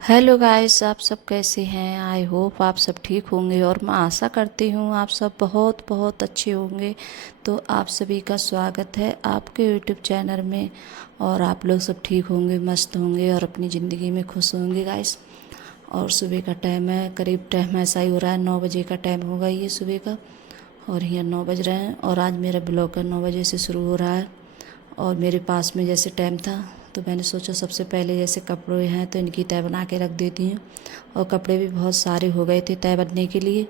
Hello guys, आप सब कैसे हैं। आई होप आप सब ठीक होंगे और मैं आशा करती हूँ आप सब बहुत बहुत अच्छे होंगे। तो आप सभी का स्वागत है आपके यूट्यूब चैनल में। और आप लोग सब ठीक होंगे, मस्त होंगे और अपनी ज़िंदगी में खुश होंगे गाइस। और सुबह का टाइम है, करीब टाइम ऐसा ही हो रहा है, 9 बजे का टाइम होगा ये सुबह का। और यहाँ 9 बज रहे हैं और आज मेरा ब्लॉग का 9 बजे से शुरू हो रहा है। और मेरे पास में जैसे टाइम था तो मैंने सोचा सबसे पहले जैसे कपड़े हैं तो इनकी तय बना के रख देती हूँ। और कपड़े भी बहुत सारे हो गए थे तय बनने के लिए।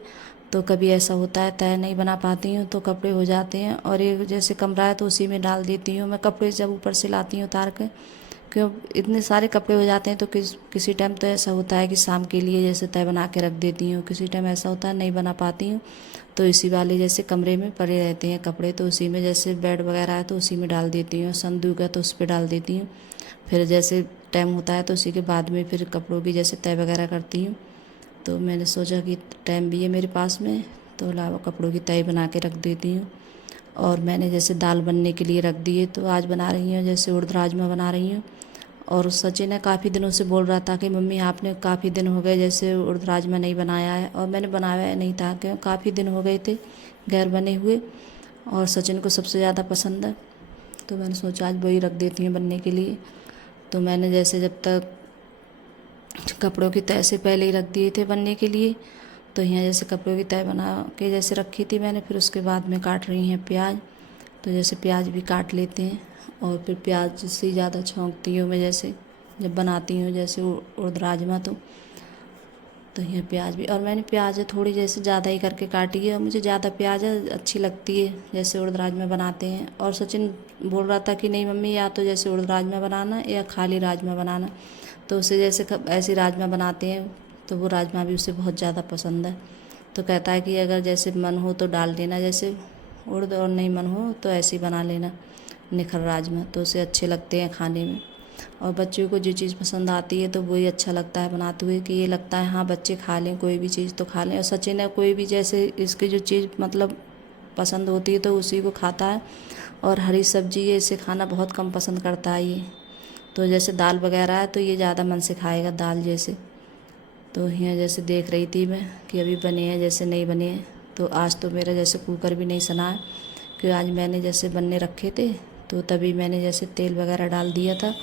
तो कभी ऐसा होता है तय नहीं बना पाती हूँ तो कपड़े हो जाते हैं, और ये जैसे कमरा है तो उसी में डाल देती हूँ मैं कपड़े, जब ऊपर से लाती हूँ उतार कर। क्यों इतने सारे कपड़े हो जाते हैं तो किसी टाइम तो ऐसा होता है कि शाम के लिए जैसे तय बना के रख देती हूँ, किसी टाइम ऐसा होता है नहीं बना पाती हूँ। तो इसी वाले जैसे कमरे में पड़े रहते हैं कपड़े, तो उसी में जैसे बेड वगैरह है तो उसी में डाल देती हूँ, संदूक है तो उस पर डाल देती हूँ। फिर जैसे टाइम होता है तो उसी के बाद में फिर कपड़ों की जैसे तय वगैरह करती हूँ। तो मैंने सोचा कि टाइम भी है मेरे पास में, तो अलावा कपड़ों की तय बना के रख देती हूँ। और मैंने जैसे दाल बनने के लिए रख दी है तो आज बना रही हूँ जैसे उड़द राजमा बना रही हूँ। और सचिन है काफ़ी दिनों से बोल रहा था कि मम्मी आपने काफ़ी दिन हो गए जैसे उड़द राजमा नहीं बनाया है, और मैंने बनाया नहीं था क्यों काफ़ी दिन हो गए थे गैर बने हुए। और सचिन को सबसे ज़्यादा पसंद है तो मैंने सोचा आज वही रख देती हूँ बनने के लिए। तो मैंने जैसे जब तक कपड़ों की तय से पहले ही रख दिए थे बनने के लिए। तो यहाँ जैसे कपड़ों की तय बना के जैसे रखी थी मैंने, फिर उसके बाद में काट रही हैं प्याज। तो जैसे प्याज भी काट लेते हैं और फिर प्याज से ज़्यादा छौंकती हूँ मैं जैसे जब बनाती हूँ जैसे उड़द राजमा। तो ये प्याज भी, और मैंने प्याज थोड़ी जैसे ज़्यादा ही करके काटी है, और मुझे ज़्यादा प्याज अच्छी लगती है जैसे उड़द राजमा बनाते हैं। और सचिन बोल रहा था कि नहीं मम्मी या तो जैसे उड़द राजमा बनाना या खाली राजमा बनाना। तो उसे जैसे ऐसे राजमा बनाते हैं तो वो राजमा भी उसे बहुत ज़्यादा पसंद है। तो कहता है कि अगर जैसे मन हो तो डाल देना जैसे उड़द, और नहीं मन हो तो ऐसे ही बना लेना निखर राजमा, तो उसे अच्छे लगते हैं खाने में। और बच्चों को जो चीज़ पसंद आती है तो वही अच्छा लगता है बनाते हुए, कि ये लगता है हाँ बच्चे खा लें, कोई भी चीज़ तो खा लें। और सचिन है कोई भी जैसे इसकी जो चीज़ मतलब पसंद होती है तो उसी को खाता है। और हरी सब्जी ये इसे खाना बहुत कम पसंद करता है ये। तो जैसे दाल वगैरह है तो ये ज़्यादा मन से खाएगा दाल जैसे। तो यहाँ जैसे देख रही थी मैं कि अभी बने हैं जैसे नहीं बने हैं। तो आज तो मेरा जैसे कुकर भी नहीं सना है, क्योंकि आज मैंने जैसे बनने रखे थे तो तभी मैंने जैसे तेल वगैरह डाल दिया था।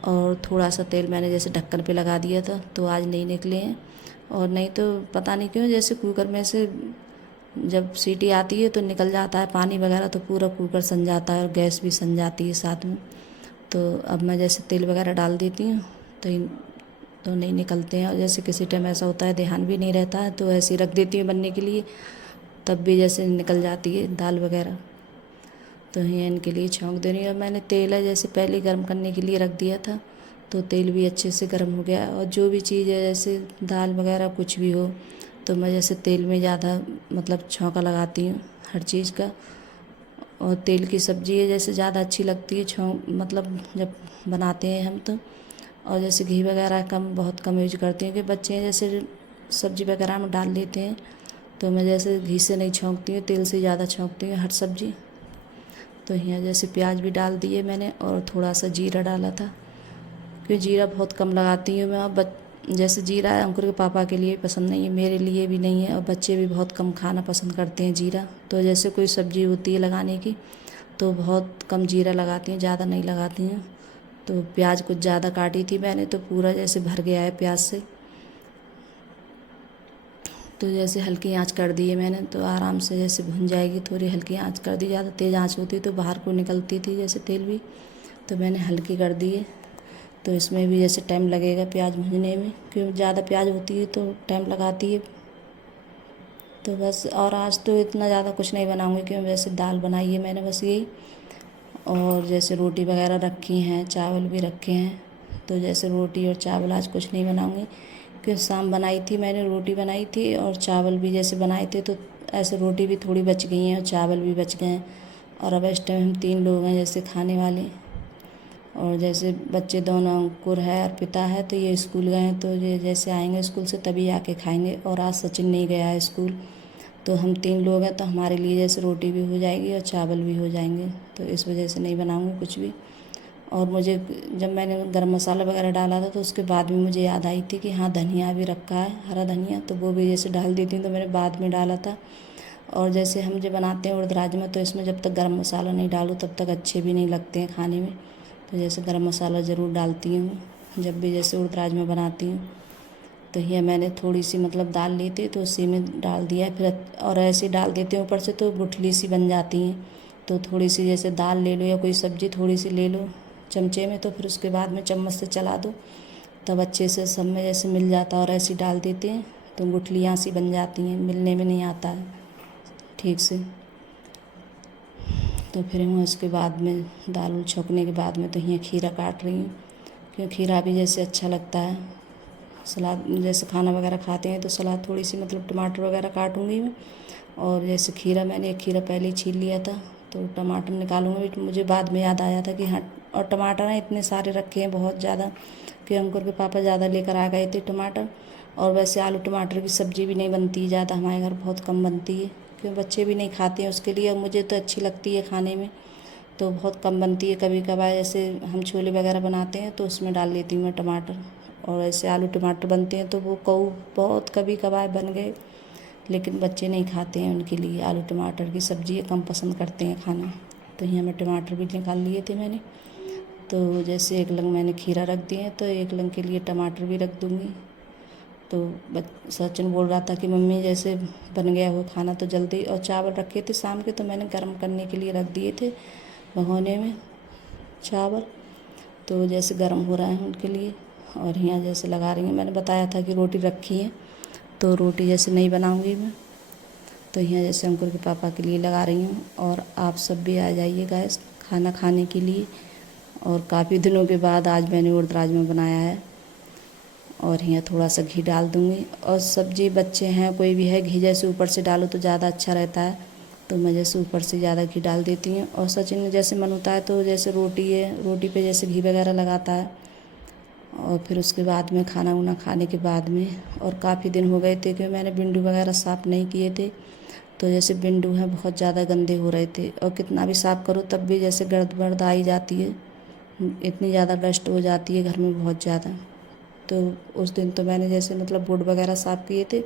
और थोड़ा सा तेल मैंने जैसे ढक्कन पे लगा दिया था तो आज नहीं निकले हैं। और नहीं तो पता नहीं क्यों जैसे कुकर में से जब सीटी आती है तो निकल जाता है पानी वगैरह, तो पूरा कुकर सन जाता है और गैस भी सन जाती है साथ में। तो अब मैं जैसे तेल वगैरह डाल देती हूँ तो तो नहीं निकलते हैं। और जैसे किसी टाइम ऐसा होता है ध्यान भी नहीं रहता है तो ऐसे ही रख देती हूँ बनने के लिए, तब भी जैसे निकल जाती है दाल वगैरह। तो ये इनके लिए छौंक दे रही हूँ। और मैंने तेल है जैसे पहले गर्म करने के लिए रख दिया था तो तेल भी अच्छे से गर्म हो गया। और जो भी चीज़ है जैसे दाल वगैरह कुछ भी हो तो मैं जैसे तेल में ज़्यादा मतलब छौंका लगाती हूँ हर चीज़ का। और तेल की सब्ज़ी है जैसे ज़्यादा अच्छी लगती है छौंक मतलब जब बनाते हैं हम तो। और जैसे घी वगैरह कम, बहुत कम यूज करती हूँ, कि बच्चे जैसे सब्ज़ी वगैरह में डाल देते हैं तो मैं जैसे घी से नहीं छौंकती हूँ, तेल से ज़्यादा छौंकती हूँ हर सब्ज़ी। तो यहाँ जैसे प्याज भी डाल दिए मैंने और थोड़ा सा जीरा डाला था, क्योंकि जीरा बहुत कम लगाती हूँ मैं। और जैसे जीरा है अंकुर के पापा के लिए पसंद नहीं है, मेरे लिए भी नहीं है, और बच्चे भी बहुत कम खाना पसंद करते हैं जीरा। तो जैसे कोई सब्ज़ी होती है लगाने की तो बहुत कम जीरा लगाती हैं, ज़्यादा नहीं लगाती हैं। तो प्याज कुछ ज़्यादा काटी थी मैंने तो पूरा जैसे भर गया है प्याज से। तो जैसे हल्की आंच कर दी है मैंने तो आराम से जैसे भुन जाएगी, थोड़ी हल्की आंच कर दी, ज़्यादा तेज़ आंच होती तो बाहर को निकलती थी जैसे तेल भी। तो मैंने हल्की कर दी है। तो इसमें भी जैसे टाइम लगेगा प्याज भुनने में, क्योंकि ज़्यादा प्याज होती है तो टाइम लगाती है। तो बस, और आज तो इतना ज़्यादा कुछ नहीं बनाऊँगी क्योंकि वैसे दाल बनाई है मैंने बस यही। और जैसे रोटी वगैरह रखी हैं, चावल भी रखे हैं। तो जैसे रोटी और चावल आज कुछ नहीं बनाऊँगी, क्योंकि शाम बनाई थी मैंने, रोटी बनाई थी और चावल भी जैसे बनाए थे तो ऐसे रोटी भी थोड़ी बच गई हैं और चावल भी बच गए हैं। और अब इस टाइम हम 3 लोग हैं जैसे खाने वाले। और जैसे बच्चे दोनों अंकुर है और पिता है तो ये स्कूल गए हैं, तो ये जैसे आएंगे स्कूल से तभी आके खाएंगे। और आज सचिन नहीं गया है स्कूल, तो हम 3 लोग हैं तो हमारे लिए जैसे रोटी भी हो जाएगी और चावल भी हो जाएंगे, तो इस वजह से नहीं बनाऊंगी कुछ भी। और मुझे जब मैंने गरम मसाला वगैरह डाला था तो उसके बाद में मुझे याद आई थी कि हाँ धनिया भी रखा है, हरा धनिया, तो वो भी जैसे डाल देती हूँ, तो मैंने बाद में डाला था। और जैसे हम जो बनाते हैं उड़द राजमा, तो इसमें जब तक गरम मसाला नहीं डालूँ तब तक अच्छे भी नहीं लगते हैं खाने में। तो जैसे गरम मसाला ज़रूर डालती हूँ जब भी जैसे उड़द राजमा बनाती हूँ। तो ये मैंने थोड़ी सी मतलब दाल ली थी तो उसी में डाल दिया फिर, और ऐसे डाल देते हैं ऊपर से तो गुठली सी बन जाती हैं। तो थोड़ी सी जैसे दाल ले लो या कोई सब्ज़ी थोड़ी सी ले लो चमचे में, तो फिर उसके बाद में चम्मच से चला दो, तब अच्छे से सब में जैसे मिल जाता है। और ऐसे डाल देते हैं तो गुठलियाँ सी बन जाती हैं, मिलने में नहीं आता है ठीक से। तो फिर मैं उसके बाद में दाल छोंकने के बाद में तो यहाँ खीरा काट रही हूँ, क्योंकि खीरा भी जैसे अच्छा लगता है। सलाद जैसे खाना वगैरह खाते हैं तो सलाद थोड़ी सी मतलब टमाटर वगैरह काटूँगी मैं। और जैसे खीरा, मैंने एक खीरा पहले ही छील लिया था तो टमाटर निकालूंगी। मुझे बाद में याद आया था कि हाँ, और टमाटर ना इतने सारे रखे हैं बहुत ज़्यादा कि अंकुर के पापा ज़्यादा लेकर आ गए थे टमाटर। और वैसे आलू टमाटर की सब्ज़ी भी नहीं बनती ज़्यादा, हमारे घर बहुत कम बनती है क्योंकि बच्चे भी नहीं खाते हैं उसके लिए, और मुझे तो अच्छी लगती है खाने में, तो बहुत कम बनती है। कभी कभार जैसे हम छोले वगैरह बनाते हैं तो उसमें डाल लेती हूँ मैं टमाटर। और ऐसे आलू टमाटर बनते हैं तो वो कऊ बहुत कभी कभार बन गए, लेकिन बच्चे नहीं खाते हैं, उनके लिए आलू टमाटर की सब्ज़ी कम पसंद करते हैं खाना। तो यहाँ मैं टमाटर भी निकाल लिए थे मैंने। तो जैसे एक लंग मैंने खीरा रख दिए तो एक लंग के लिए टमाटर भी रख दूँगी। तो सचिन बोल रहा था कि मम्मी जैसे बन गया हो खाना तो जल्दी, और चावल रखे थे शाम के तो मैंने गर्म करने के लिए रख दिए थे भगोने में चावल, तो जैसे गर्म हो रहा है उनके लिए। और यहाँ जैसे लगा रही हूँ, मैंने बताया था कि रोटी रखी है तो रोटी जैसे नहीं बनाऊँगी मैं, तो यहाँ जैसे अंकुर के पापा के लिए लगा रही हूँ। और आप सब भी आ जाइएगा इस खाना खाने के लिए। और काफ़ी दिनों के बाद आज मैंने उड़द राजमा बनाया है। और यहाँ थोड़ा सा घी डाल दूँगी, और सब्जी बच्चे हैं कोई भी है, घी जैसे ऊपर से डालो तो ज़्यादा अच्छा रहता है, तो मैं जैसे ऊपर से ज़्यादा घी डाल देती हूँ। और सचिन ने जैसे मन होता है तो जैसे रोटी है, रोटी पे जैसे घी वगैरह लगाता है। और फिर उसके बाद में खाना वाना खाने के बाद में, और काफ़ी दिन हो गए थे कि मैंने भिंडी वगैरह साफ़ नहीं किए थे, तो जैसे भिंडी हैं बहुत ज़्यादा गंदे हो रहे थे, और कितना भी साफ़ करो तब भी जैसे गर्द वर्द आई जाती है, इतनी ज़्यादा डस्ट हो जाती है घर में बहुत ज़्यादा। तो उस दिन तो मैंने जैसे मतलब बोर्ड वगैरह साफ़ किए थे,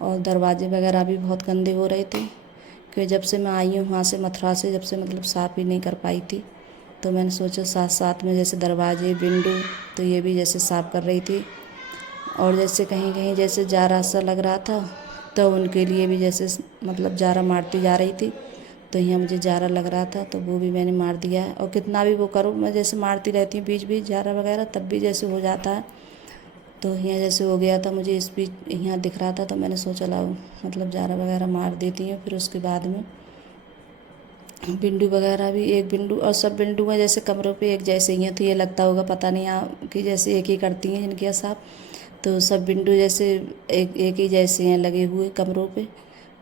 और दरवाजे वगैरह भी बहुत गंदे हो रहे थे, क्योंकि जब से मैं आई हूँ वहाँ से मथुरा से, जब से मतलब साफ़ ही नहीं कर पाई थी। तो मैंने सोचा साथ साथ में जैसे दरवाजे विंडो तो ये भी जैसे साफ़ कर रही थी। और जैसे कहीं कहीं जैसे जारा सा लग रहा था तो उनके लिए भी जैसे मतलब जारा मारती जा रही थी, तो यहाँ मुझे जारा लग रहा था तो वो भी मैंने मार दिया है। और कितना भी वो करूँ, मैं जैसे मारती रहती हूँ बीच बीच जारा वगैरह, तब भी जैसे हो जाता है। तो यहाँ जैसे हो गया था, मुझे इस बीच यहाँ दिख रहा था तो मैंने सोचा लाओ मतलब जारा वगैरह मार देती हूँ। फिर उसके बाद में बिंडू वगैरह भी, एक बिंडू और सब बिंडू हैं जैसे कमरों पे एक जैसे ही हैं, तो ये लगता होगा पता नहीं कि जैसे एक ही करती हैं इनके साथ, तो सब बिंडू जैसे एक एक ही जैसे हैं लगे हुए कमरों पे।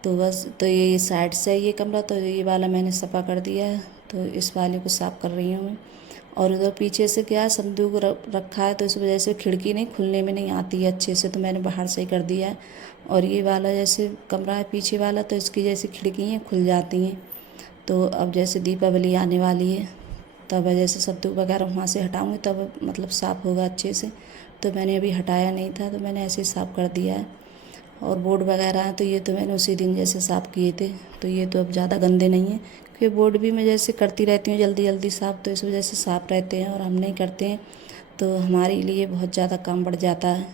तो बस तो ये साइड से है ये कमरा, तो ये वाला मैंने सफ़ा कर दिया है, तो इस वाले को साफ़ कर रही हूँ मैं। और उधर पीछे से क्या है संदूक रखा है, तो इस वजह से खिड़की नहीं खुलने में नहीं आती है अच्छे से, तो मैंने बाहर से ही कर दिया है। और ये वाला जैसे कमरा है पीछे वाला, तो इसकी जैसे खिड़की हैं खुल जाती हैं। तो अब जैसे दीपावली आने वाली है तब जैसे संदूक वगैरह वहाँ से हटाऊँगी तब मतलब साफ़ होगा अच्छे से, तो मैंने अभी हटाया नहीं था तो मैंने ऐसे ही साफ़ कर दिया है। और बोर्ड वगैरह हैं तो ये तो मैंने उसी दिन जैसे साफ़ किए थे, तो ये तो अब ज़्यादा गंदे नहीं हैं, क्योंकि बोर्ड भी मैं जैसे करती रहती हूँ जल्दी जल्दी साफ़, तो इस वजह से साफ़ रहते हैं। और हम नहीं करते हैं तो हमारे लिए बहुत ज़्यादा काम बढ़ जाता है।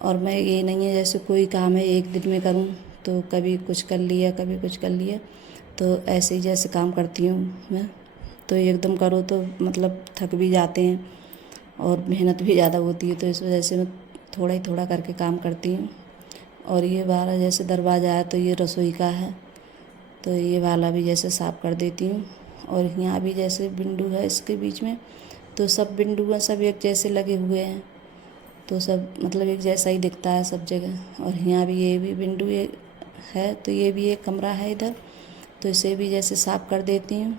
और मैं ये नहीं है जैसे कोई काम है एक दिन में करूँ, तो कभी कुछ कर लिया कभी कुछ कर लिया, तो ऐसे ही जैसे काम करती हूँ मैं। तो एकदम करो तो मतलब थक भी जाते हैं और मेहनत भी ज़्यादा होती है, तो इस वजह से मैं थोड़ा ही थोड़ा करके काम करती हूँ। और ये वाला जैसे दरवाज़ा है तो ये रसोई का है, तो ये वाला भी जैसे साफ़ कर देती हूँ। और यहाँ भी जैसे बिंडू है इसके बीच में, तो सब बिंडू हैं सब एक जैसे लगे हुए हैं, तो सब मतलब एक जैसा ही दिखता है सब जगह। और यहाँ भी ये भी बिंडू है, तो ये भी एक कमरा है इधर, तो इसे भी जैसे साफ़ कर देती हूँ।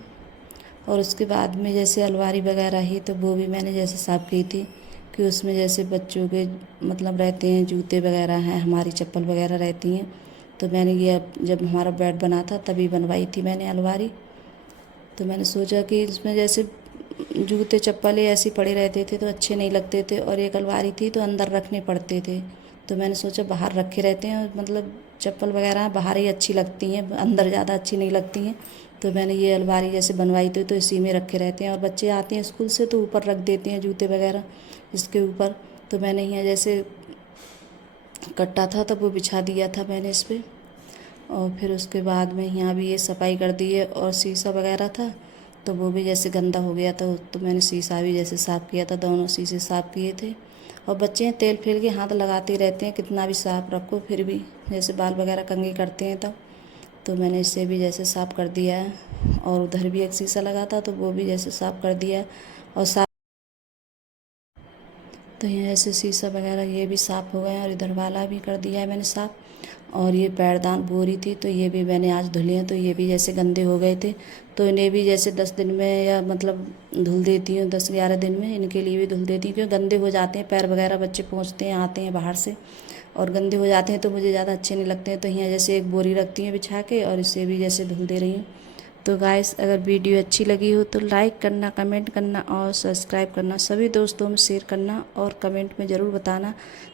और उसके बाद में जैसे अलमारी वगैरह ही, तो वो भी मैंने जैसे साफ़ की थी कि उसमें जैसे बच्चों के मतलब रहते हैं जूते वगैरह हैं, हमारी चप्पल वगैरह रहती हैं, तो मैंने ये जब हमारा बेड बना था तभी बनवाई थी मैंने अलमारी। तो मैंने सोचा कि इसमें जैसे जूते चप्पल ऐसे ही पड़े रहते थे तो अच्छे नहीं लगते थे, और एक अलमारी थी तो अंदर रखने पड़ते थे। तो मैंने सोचा बाहर रखे रहते हैं, मतलब चप्पल वगैरह बाहर ही अच्छी लगती हैं, अंदर ज़्यादा अच्छी नहीं लगती हैं। तो मैंने ये अलमारी जैसे बनवाई थी तो इसी में रखे रहते हैं, और बच्चे आते हैं स्कूल से तो ऊपर रख देते हैं जूते वगैरह इसके ऊपर। तो मैंने यहाँ जैसे कट्टा था तब वो बिछा दिया था मैंने इस पर, और फिर उसके बाद में यहाँ भी ये सफाई कर दी है। और शीशा वगैरह था तो वो भी जैसे गंदा हो गया था, तो मैंने शीशा भी जैसे साफ़ किया था, दोनों शीशे साफ़ किए थे। और बच्चे तेल फेल के हाथ लगाते रहते हैं, कितना भी साफ़ रखो फिर भी जैसे बाल वगैरह कंघी करते हैं तब। तो मैंने इसे भी जैसे साफ़ कर दिया है, और उधर भी एक शीशा लगा था तो वो भी जैसे साफ़ कर दिया है। और साफ तो ये ऐसे शीशा वगैरह ये भी साफ़ हो गए हैं, और इधर वाला भी कर दिया है मैंने साफ़। और ये पैरदान बोरी थी तो ये भी मैंने आज धुली हैं, तो ये भी जैसे गंदे हो गए थे। तो इन्हें भी जैसे 10 दिन में या मतलब धुल देती हूँ, 10-11 दिन में इनके लिए भी धुल देती हूँ, क्योंकि गंदे हो जाते हैं पैर वगैरह, बच्चे पहुँचते हैं आते हैं बाहर से और गंदे हो जाते हैं तो मुझे ज़्यादा अच्छे नहीं लगते हैं। तो यहाँ जैसे एक बोरी रखती हूँ बिछा के, और इसे भी जैसे धुल दे रही हूँ। तो गाइस अगर वीडियो अच्छी लगी हो तो लाइक करना, कमेंट करना और सब्सक्राइब करना, सभी दोस्तों में शेयर करना, और कमेंट में ज़रूर बताना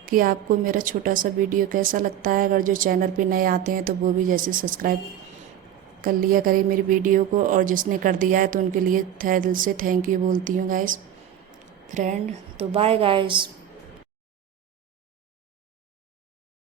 कि आपको मेरा छोटा सा वीडियो कैसा लगता है। अगर जो चैनल पे नए आते हैं तो वो भी जैसे सब्सक्राइब कर लिया करें मेरी वीडियो को, और जिसने कर दिया है तो उनके लिए तहे दिल से थैंक यू बोलती हूँ गाइस फ्रेंड। तो बाय गाइस।